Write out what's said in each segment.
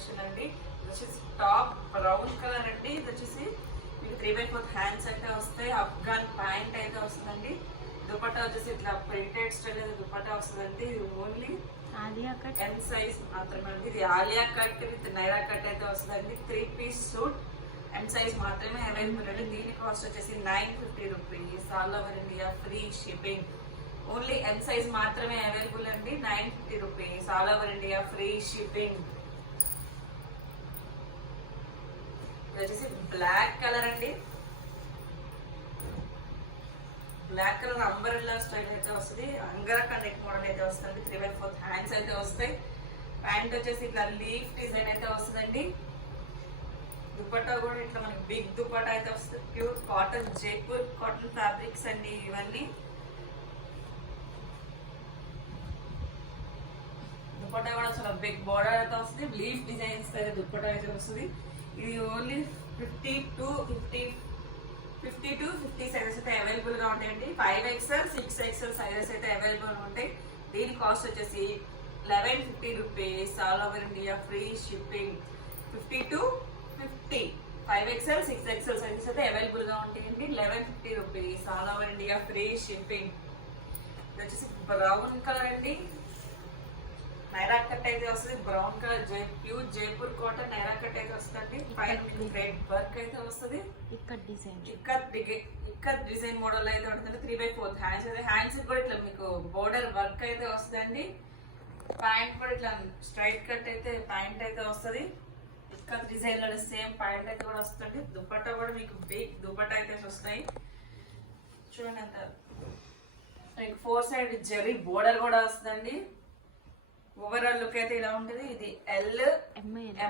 Collection అండి. ఇది వచ్చేసి టాప్ బ్రౌన్ కలర్ అండి. ఇది వచ్చేసి మీకు 3/4 హ్యాండ్స్ అయితే వస్తాయి. అఫ్ఘాన్ ప్యాంట్ అయితే వస్తుందండి. దుపట్టా వచ్చేసి ఇట్లా ప్రింటెడ్ స్టైల్ అయితే దుపట్టా వస్తుందండి. ఇది only Alia cut M size మాత్రమే అండి. ఇది Alia cut with Naira cut అయితే వస్తుందండి. 3 పీస్ సూట్ ఎం సైజ్ మాత్రమే అవైలబుల్ అండి. దీని కాస్ట్ వచ్చేసి 950 rupees. All over India free shipping. Only M size మాత్రమే అవైలబుల్ అండి. 950 rupees. All over India free shipping. ఇది వచ్చేసి బ్లాక్ కలర్ అండి. బ్లాక్ కలర్ అంబరెల్లా స్టైల్ అయితే వస్తుంది. అంగరక నెక్ మోడల్ అయితే వస్తుంది. 3/4 హ్యాండ్స్ అయితే వస్తాయి. ప్యాంట్ వచ్చేసి ఇట్లా లీఫ్ డిజైన్ అయితే వస్తుందండి. దుపట్టా కూడా ఇట్లా మనకి బిగ్ దుపట్టా అయితే వస్తుంది. Pure cotton Jaipur cotton fabrics అండి ఇవన్నీ. దుపట్టా కూడా చాలా బిగ్ బోర్డర్ అయితే వస్తుంది. లీఫ్ డిజైన్స్ అయితే దుపట్టా అయితే వస్తుంది. ఇది ఓన్లీ 50 to 50 సైజెస్ అయితే అవైలబుల్ గా ఉంటాయండి. 5XL 6XL సైజెస్ అయితే అవైలబుల్ ఉంటాయి. దీని కాస్ట్ వచ్చేసి 1150 rupees. All over India free shipping. 50 to 50 5XL 6XL sizes అయితే అవైలబుల్ గా ఉంటాయండి. 1150 rupees. All over India free shipping. ఇది వచ్చేసి బ్రౌన్ కలర్ అండి. నైరా కట్ అయితే వస్తుంది. Brown colour pure Jaipur cotton Naira cut అయితే వస్తుంది. పైన మీకు రెడ్ వర్క్ అయితే వస్తుంది. ఇక్కత్ డిజైన్ మోడల్ అయితే ఉంటుంది. 3/4 హ్యాండ్స్ అయితే. హ్యాండ్స్ కూడా ఇట్లా మీకు బోర్డర్ వర్క్ అయితే వస్తుందండి. ప్యాంట్ కూడా ఇట్లా స్ట్రైట్ కట్ అయితే ప్యాంట్ అయితే వస్తుంది. ఇక్కత్ డిజైన్ లో సేమ్ ప్యాంట్ అయితే కూడా వస్తుంది. దుపట్టా కూడా మీకు బిగ్ దుపట్టా అయితే వస్తాయి. చూడండి అంత మీకు 4 సైడ్ జరీ బోర్డర్ కూడా వస్తుందండి. ఓవరాల్ లుక్ అయితే ఇలా ఉంటుంది. ఇది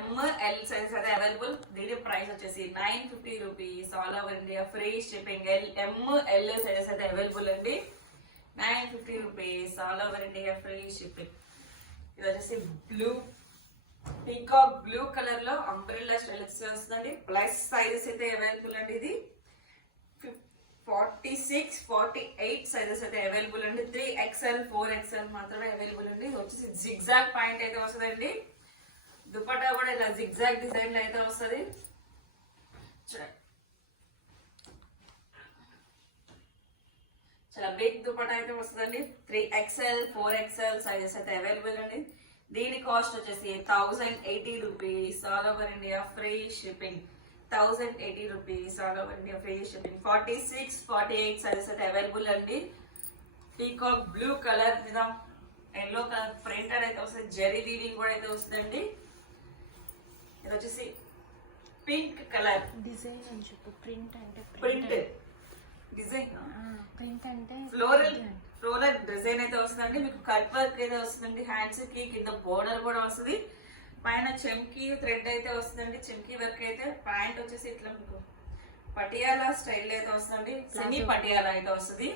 ML సైజ్ అయితే అవైలబుల్. దీని ప్రైస్ వచ్చేసి 950 rupees. All over India free shipping. ML sizes అయితే అవైలబుల్ అండి. 950 rupees. All over India free shipping. ఇది వచ్చేసి బ్లూ పీకాక్ బ్లూ కలర్ లో అంబ్రెల్లా స్టైల్ వస్తుందండి. ప్లస్ సైజెస్ అయితే అవైలబుల్ అండి. ఇది 46, 48 సైజెస్ అయితే అవైలబుల్ అండి. 3XL 4XL మాత్రమే అవైలబుల్ అండి. ఇది వచ్చేసి జిగ్జాగ్ పాయింట్ అయితే వస్తుందండి. దుపట్టా కూడా ఇలా జిగ్జాగ్ డిజైన్ లో అయితే వస్తుంది. చాలా బిగ్ దుపట్టా అయితే వస్తుందండి. 3XL 4XL సైజెస్ అయితే అవైలబుల్ అండి. దీని కాస్ట్ వచ్చేసి 1080 rupees. All over India free shipping. 1080 rupees. All over India free shipping. 46, 48 sizes అయితే అవైలబుల్ అండి. పీకాక్ బ్లూ కలర్ మీద ఎల్లో కలర్ ప్రింటెడ్ అయితే వస్తుంది. జెరీ వీవింగ్ కూడా అయితే వస్తుందండి. ఇది వచ్చేసి పింక్ కలర్ డిజైన్ అని చెప్పు. ప్రింట్ అంటే ప్రింట్ డిజైన్. ప్రింట్ అంటే ఫ్లోరల్ డిజైన్ అయితే వస్తుందండి. మీకు కట్ వర్క్ అయితే వస్తుందండి. హ్యాండ్స్ కి కింద బోర్డర్ కూడా వస్తుంది. పైన చెమ్కీ థ్రెడ్ అయితే వస్తుందండి. చెమ్కీ వర్క్ అయితే. ప్యాంట్ వచ్చేసి ఇట్లా మీకు పటియాలా స్టైల్ అయితే వస్తుందండి. సెమీ పటియాలా అయితే వస్తుంది.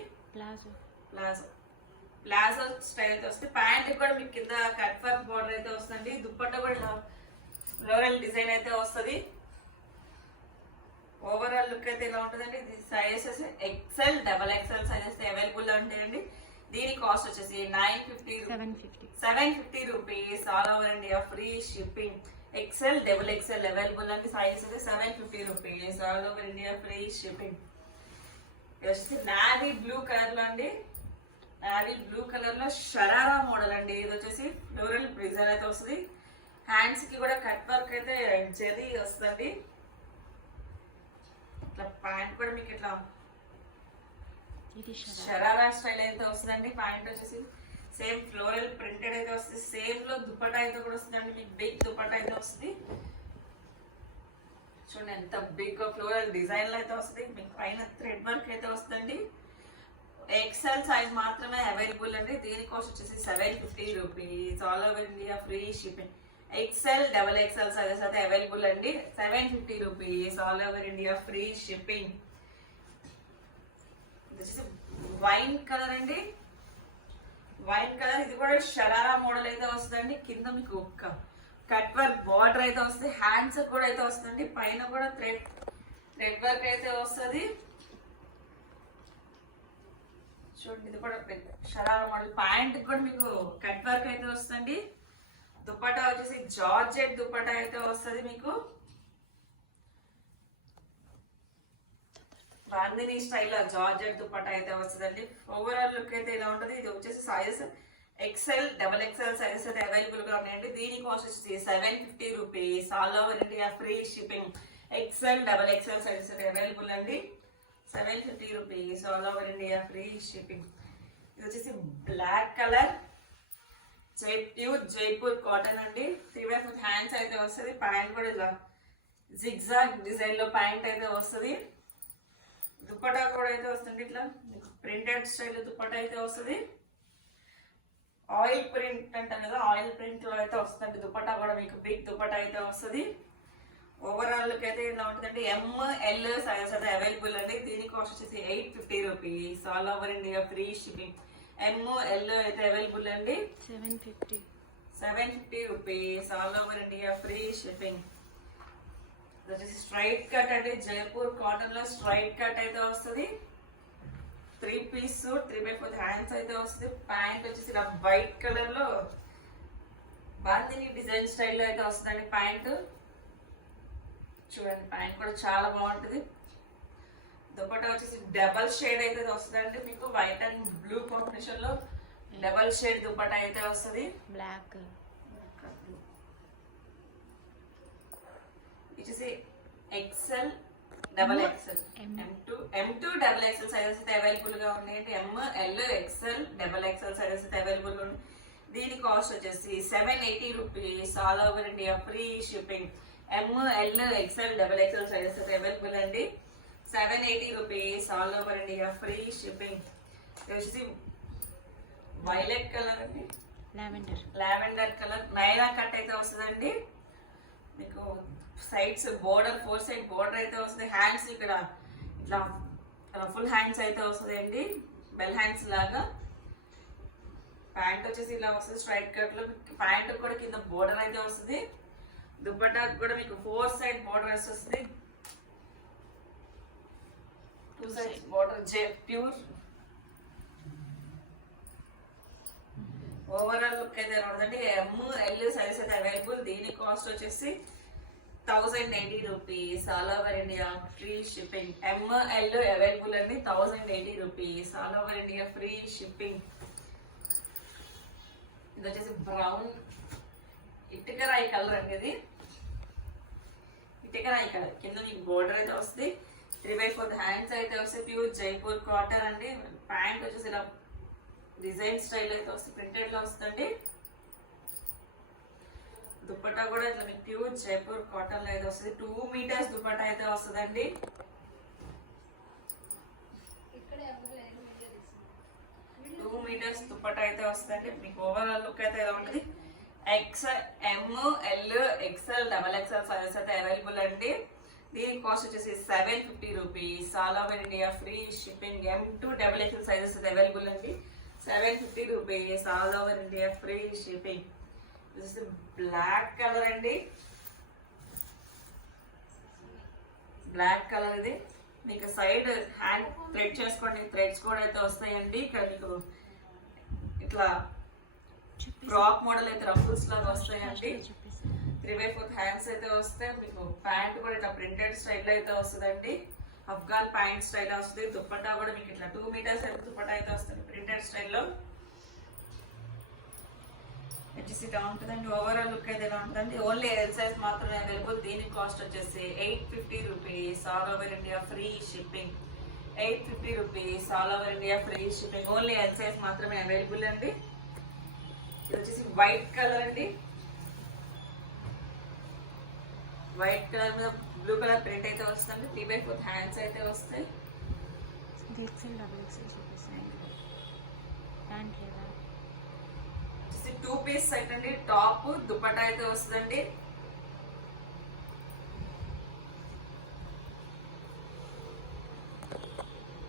ప్లాజో స్టైల్ అయితే వస్తుంది. ప్యాంట్ కూడా మీకు కింద కట్ వర్క్ బోర్డర్ అయితే వస్తుంది. దుపట్టా కూడా ఫ్లోరల్ డిజైన్ అయితే వస్తుంది. ఓవరాల్ లుక్ అయితే ఇలా ఉంటుందండి. ఇది sizes XL XXL sizes available ఉంటాయండి. దీని కాస్ట్ వచ్చేసి 750 rupees. All over India free shipping. XL XXL available అండి. సైజెస్ అయితే 750 rupees. All over India free shipping. ఇది వచ్చేసి నావీ బ్లూ కలర్ లో అండి. నావీ బ్లూ కలర్ లో షరారా మోడల్ అండి. ఇది వచ్చేసి ఫ్లోరల్ డిజైన్ అయితే వస్తుంది. హ్యాండ్స్ కి కూడా కట్ వర్క్ అయితే జరీ వస్తుంది. ఇట్లా ప్యాంట్ కూడా మీకు ఇట్లా షరారా స్టైల్ అయితే వస్తుందండి. ప్యాంట్ వచ్చేసి సేమ్ ఫ్లోరల్ ప్రింటెడ్ అయితే వస్తుంది. సేమ్ లో దుపట్టా అయితే కూడా వస్తుందండి. మీకు బిగ్ దుపట్టా అయితే వస్తుంది. చూడండి ఎంత బిగ్ ఫ్లోరల్ డిజైన్ లో అయితే వస్తుంది. మీకు పైన థ్రెడ్ వర్క్ అయితే వస్తుంది. XL సైజ్ మాత్రమే అవైలబుల్ అండి. దీని కాస్ట్ వచ్చేసి 750 rupees. All over India free shipping. XL XXL sizes అయితే అవైలబుల్ అండి. 750 rupees. All over India free shipping. Wine colour అండి. Wine colour. ఇది కూడా షరారా మోడల్ అయితే వస్తుందండి. కింద మీకు కట్ వర్క్ బార్డర్ అయితే వస్తుంది. హ్యాండ్స్ కూడా అయితే వస్తుంది. పైన కూడా థ్రెడ్ వర్క్ అయితే వస్తుంది. చూడండి ఇది కూడా షరారా మోడల్. ప్యాంట్ కూడా మీకు కట్ వర్క్ అయితే వస్తుంది. దుపట్టా వచ్చేసి జార్జెట్ దుపట్టా అయితే వస్తుంది మీకు. బాందిని స్టైల్లో జార్జెట్ దుపట్టా అయితే వస్తుందండి. ఓవరాల్ లుక్ అయితే ఇలా ఉంటుంది. ఇది వచ్చేసి sizes XL, double XL sizes అయితే అవైలబుల్ గా ఉన్నాయండి. దీని కాస్ట్ వచ్చేసి 750 rupees. All over India free shipping. XL, double XL sizes అయితే అవైలబుల్ అండి. 750 rupees. All over India free shipping. ఇది వచ్చేసి black colour pure Jaipur cotton అండి. 3/4 హ్యాండ్స్ అయితే వస్తుంది. ప్యాంట్ కూడా ఇలా జిగ్జాగ్ డిజైన్ లో ప్యాంట్ అయితే వస్తుంది. దుపట్టా కూడా అయితే వస్తుంది. ఇట్లా ప్రింటెడ్ స్టైల్ దుపట్టా అయితే వస్తుంది. ఆయిల్ ప్రింట్ అంటాం కదా, ఆయిల్ ప్రింట్ లో అయితే వస్తుంది దుపట్టా కూడా మీకు. బిగ్ దుపట్టా అయితే వస్తుంది. ఓవరాల్ లుక్ అయితే ఇలా ఉంటుందండి. ML సైజ్ అయితే అవైలబుల్ అండి. దీని కాస్ట్ వచ్చేసి 850 rupees. All over India free shipping. ML అయితే అవైలబుల్ అండి. 750 rupees. All over India free shipping. ఇది వచ్చేసి స్ట్రైట్ కట్ అండి. జైపూర్ కాటన్ లో స్ట్రైట్ కట్ అయితే వస్తుంది. 3 పీస్ 3/4 హ్యాండ్స్ అయితే వస్తుంది. ప్యాంట్ వచ్చేసి ఇలా వైట్ కలర్ లో బాందిని డిజైన్ స్టైల్లో అయితే వస్తుందండి ప్యాంట్. చూడండి ప్యాంట్ కూడా చాలా బాగుంటుంది. దుపట్టా వచ్చేసి డబల్ షేడ్ అయితే వస్తుందండి మీకు. వైట్ అండ్ బ్లూ కాంబినేషన్ లో డబల్ షేడ్ దుపట్టా అయితే వస్తుంది. బ్లాక్ వచ్చేసి XL, double XL, M2 double XL sizes అయితే అవైలబుల్ గా ఉన్నాయండి. ML, XL, double XL sizes అయితే అవైలబుల్ గా ఉన్నాయి. దీని కాస్ట్ వచ్చేసి 780 rupees. All over India free shipping. ML, XL, double XL sizes అయితే అవైలబుల్ అండి. 780 rupees. All over India free shipping. వచ్చేసి వైలెట్ కలర్ అండి, లావెండర్ కలర్ నైరా కట్ అయితే వస్తుందండి మీకు. సైడ్స్ బోర్డర్ 4 సైడ్ బోర్డర్ అయితే వస్తుంది. హ్యాండ్స్ ఇక్కడ ఇట్లా ఫుల్ హ్యాండ్స్ అయితే వస్తుంది అండి, బెల్ హ్యాండ్స్ లాగా. ప్యాంట్ వచ్చేసి ఇలా వస్తుంది స్ట్రైట్ కట్ లో. ప్యాంట్ కూడా కింద బోర్డర్ అయితే వస్తుంది. దుపట్టా కూడా మీకు 4 సైడ్ బోర్డర్ వస్తుంది. 2 sides border pure. Overall look అయితే ఉందండి. ML సైజ్ అయితే అవైలబుల్. దీని కాస్ట్ వచ్చేసి 1080 rupees. All over India free shipping. ML available అండి. 1080 rupees. All over India free shipping. ఇది వచ్చేసి బ్రౌన్ ఇటుకరాయి కలర్ అండి. ఇది ఇటుకరాయి కలర్. కింద మీకు బోర్డర్ అయితే వస్తుంది. 3/4 హ్యాండ్స్ అయితే వస్తాయి. ప్యూర్ జైపూర్ కాటన్ అండి. ప్యాంట్ వచ్చేసి ఇలా డిజైన్ స్టైల్ అయితే వస్తుంది, ప్రింటెడ్ లో వస్తుంది. దుపట్టా కూడా ఇట్లా మీకు ప్యూర్ జైపూర్ కాటన్ లో అయితే వస్తుంది. 2 మీటర్స్ దుపట్టా అయితే వస్తుందండి. టూ మీటర్స్ దుపట్టా అయితే వస్తుందండి మీకు. ఓవరాల్ లుక్ అయితే ఎలా ఉంటుంది. ML, XL, double XL sizes అయితే అవైలబుల్ అండి. దీని కాస్ట్ వచ్చేసి 750 rupees. All over India free shipping. M2 double XL sizes అయితే అవైలబుల్ అండి. 750 rupees. All over India free shipping. This is black colour అండి. బ్లాక్ కలర్ ఇది మీకు. సైడ్ హ్యాండ్ థ్రెడ్ చేసుకోండి. థ్రెడ్స్ కూడా అయితే వస్తాయండి. ఇక్కడ మీకు ఇట్లా ఫ్రాక్ మోడల్ అయితే రఫుల్స్ లాగా వస్తాయండి. 3/4 హ్యాండ్స్ అయితే వస్తాయి మీకు. ప్యాంట్ కూడా ఇట్లా ప్రింటెడ్ స్టైల్ అయితే వస్తుందండి. అఫ్ఘాన్ ప్యాంట్ స్టైల్ వస్తుంది. దుపట్టా కూడా మీకు ఇట్లా 2 మీటర్స్ అయితే దుపట్టా అయితే వస్తుంది ప్రింటెడ్ స్టైల్లో. వచ్చేసి ఇలా ఉంటుందండి. ఓవరాల్ లుక్ అయితే ఎలా ఉంటుందండి. ఓన్లీ ఎల్ సైజ్ మాత్రమే అవైలబుల్. దీని కాస్ట్ వచ్చేసి 850 rupees. All over India free shipping. 850 rupees. All over India free shipping. Only L size మాత్రమే అవైలబుల్ అండి. ఇది వచ్చేసి వైట్ కలర్ అండి. వైట్ కలర్ మీద బ్లూ కలర్ ప్రింట్ అయితే వస్తుంది. 3/4 హ్యాండ్స్ అయితే వస్తాయి. ఎక్సెల్ డబుల్ ఎక్సెల్ చూపిస్తాను. ప్యాంట్ లేదా 2 పీస్ సెట్ అండి. టాప్ దుపట్టా అయితే వస్తుందండి.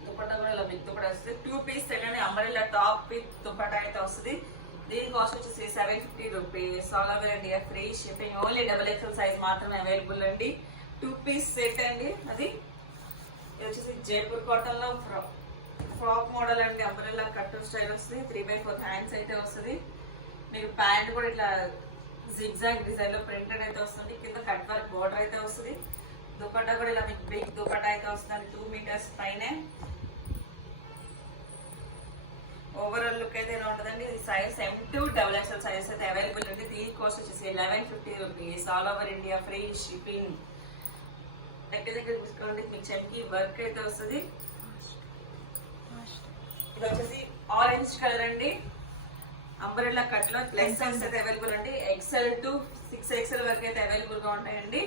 దుపట్టా కూడా ఇలా బిగ్ దుపట్టా వస్తుంది. 2 పీస్ సెట్ అండి. అంబ్రెల్లా టాప్ విత్ దుపట్టా అయితే వస్తుంది. దీని కాస్ట్ వచ్చేసి 750 rupees. All over India free shipping. Only double XL size మాత్రమే అవైలబుల్ అండి. 2 పీస్ సెట్ అండి. అది ఇది వచ్చేసి జైపూర్ కాటన్ లో ఫ్రాక్ మోడల్ అండి. అంబ్రెల్లా కట్ స్టైల్ వస్తుంది. 3/4 హ్యాండ్స్ అయితే వస్తుంది. మీకు ప్యాంట్ కూడా ఇట్లా జిగ్జాగ్ డిజైన్ లో ప్రింటెడ్ అయితే వస్తుంది. కింద కట్ వర్క్ బోర్డర్ అయితే వస్తుంది. దుపట్టా కూడా ఇలా మీకు బిగ్ దుపట్టా అయితే వస్తుంది 2 మీటర్స్ పైనే. ఓవరాల్ లుక్ అయితే ఇలా ఉంటుందండి. ఇది సైజ్ M2XXL సైజ్ అయితే అవైలబుల్ ఉంది. దీని కాస్ట్ వచ్చేసి 1150 rupees. All over India free shipping. దగ్గర తీసుకోండి. మీకు చెంకి వర్క్ అయితే వస్తుంది. ఇది వచ్చేసి ఆరెంజ్ కలర్ అండి. అంబ్రెల్లా కట్ లో ప్లస్ సైజ్ అయితే అవైలబుల్ అండి. XL to 6XL వరకు అయితే అవైలబుల్ గా ఉంటాయండి.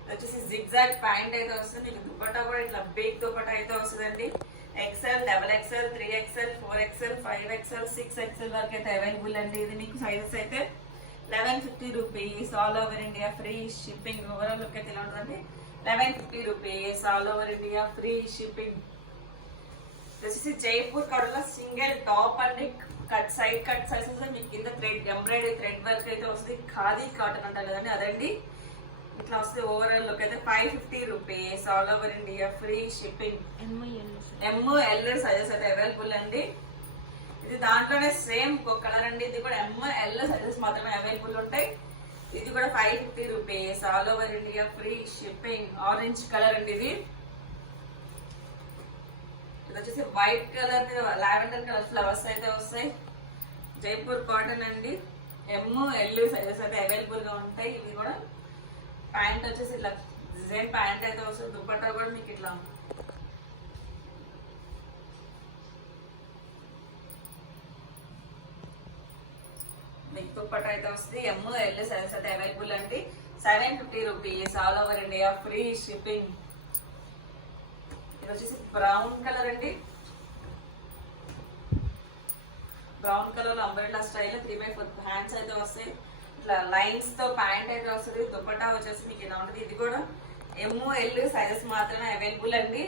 ఇది వచ్చేసి జిగ్జాగ్ ప్యాంట్ అయితే వస్తుంది. మీకు దుపట్టా కూడా ఇట్లా బిగ్ దుపట్టా అయితే వస్తుందండి. XL, XXL, 3XL, 4XL, 5XL, 6XL వరకు అయితే అవైలబుల్ అండి. ఇది మీకు సైజెస్ అయితే 1150 rupees. All over India free shipping. Overall look అయితే ఇలా ఉంటుందండి. 1150 rupees. All over India free shipping. వచ్చేసి జైపూర్ కడలో సింగిల్ టాప్ అండి. కట్ సైడ్ కట్ సైజెస్ మీకు కింద థ్రెడ్ ఎంబ్రాయిడరీ థ్రెడ్ వర్క్ అయితే వస్తుంది. ఖాదీ కాటన్ అంటారు కదండి అదండి. ఇట్లా వస్తుంది. ఓవరాల్ లుక్ అయితే 550 rupees. All over India free shipping. ML sizes అయితే అవైలబుల్ అండి. ఇది దాంట్లోనే సేమ్ కలర్ అండి. ఇది కూడా ML సైజెస్ మాత్రమే అవైలబుల్ ఉంటాయి. ఇది కూడా 550 rupees. All over India free shipping. Orange colour అండి ఇది. ఇది వచ్చేసి వైట్ కలర్ మీద లావెండర్ కలర్ ఫ్లవర్స్ అయితే వస్తాయి. జైపూర్ కాటన్ అండి. ML సైజెస్ అయితే అవైలబుల్ గా ఉంటాయి. ఇవి కూడా ప్యాంట్ వచ్చేసి ఇట్లా డిజైన్ ప్యాంట్ అయితే వస్తుంది. దుపట్టా కూడా మీకు ఇట్లా మీకు దుపట్టా అయితే వస్తుంది. ML సైజెస్ అయితే అవైలబుల్ అండి. 750 rupees. All over India free shipping. ఇది వచ్చేసి బ్రౌన్ కలర్ అండి. బ్రౌన్ కలర్ లో అంబ్రెల్లా స్టైల్ 3/4 హ్యాండ్స్ అయితే వస్తాయి. ఇట్లా లైన్స్ తో ప్యాంట్ అయితే వస్తుంది. దుపట్టా వచ్చేసి మీకు ఇలా ఉంటుంది. ఇది కూడా ML సైజెస్ మాత్రమే అవైలబుల్ అండి.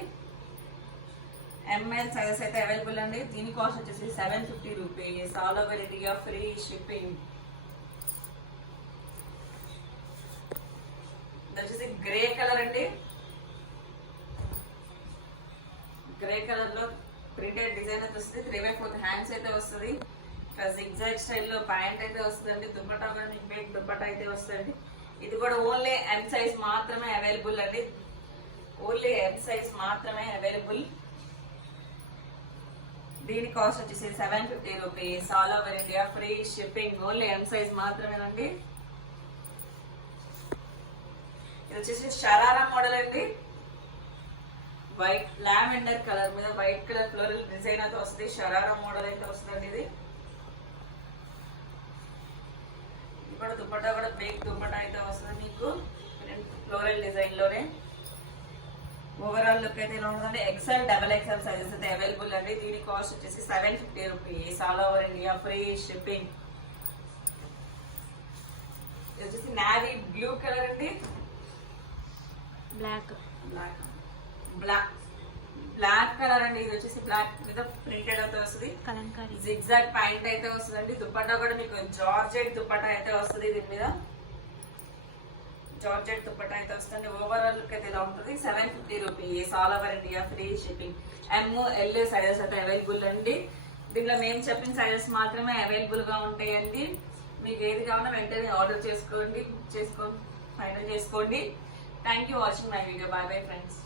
ML సైజెస్ అయితే అవైలబుల్ అండి. దీని కాస్ట్ వచ్చేసి 750 rupees. All over India free shipping. ఇది వచ్చేసి గ్రే కలర్ అండి. గ్రే కలర్ లో ప్రింటెడ్ డిజైన్ అయితే వస్తుంది. 3/4 హ్యాండ్స్ అయితే వస్తుంది. జిగ్జాగ్ స్టైల్లో ప్యాంట్ అయితే వస్తుందండి. దుపట్టా కూడా మీకు బిగ్ దుపట్టా అయితే వస్తుంది. ఇది కూడా ఓన్లీ M సైజ్ మాత్రమే అవైలబుల్ అండి. ఓన్లీ M సైజ్ మాత్రమే అవైలబుల్. దీని కాస్ట్ వచ్చేసి 750 rupees. All over India free shipping. Only M size మాత్రమేనండి. ఇది వచ్చేసి షరారా మోడల్ అండి. వైట్ లావెండర్ కలర్ మీద వైట్ కలర్ ఫ్లోరల్ డిజైన్ అయితే వస్తుంది. షరారా మోడల్ అయితే వస్తుందండి. ఇది కూడా దుపట్టా కూడా బిగ్ దుపట్టా అయితే వస్తుంది మీకు ఫ్లోరల్ డిజైన్ లోనే. ఓవరాల్ లుక్ అయితే ఇలా ఉంటుందండి. XL, XXL సైజెస్ అయితే అవైలబుల్ అండి. దీని కాస్ట్ వచ్చేసి 750 rupees. All over India free shipping. ఇది వచ్చేసి నావీ బ్లూ కలర్ అండి. Black black black black colour అండి. ఇది వచ్చేసి బ్లాక్ మీద ప్రింటెడ్ అయితే వస్తుంది. జిగ్జాగ్ ప్యాంట్ అయితే వస్తుందండి. దుపట్టా కూడా మీకు జార్జెట్ దుపట్టా అయితే వస్తుంది. దీని మీద జార్జెట్ దుపట్టా అయితే వస్తుంది. ఓవరాల్ లుక్ అయితే ఇలా ఉంటుంది. 750 rupees. All over India free shipping. ML sizes అయితే అవైలబుల్ అండి. దీంట్లో మేము చెప్పిన సైజెస్ మాత్రమే అవైలబుల్ గా ఉంటాయండి. మీకు ఏది కావాలో వెంటనే ఆర్డర్ చేసుకోండి, ఫైనల్ చేసుకోండి. Thank you watching my video. By bye friends.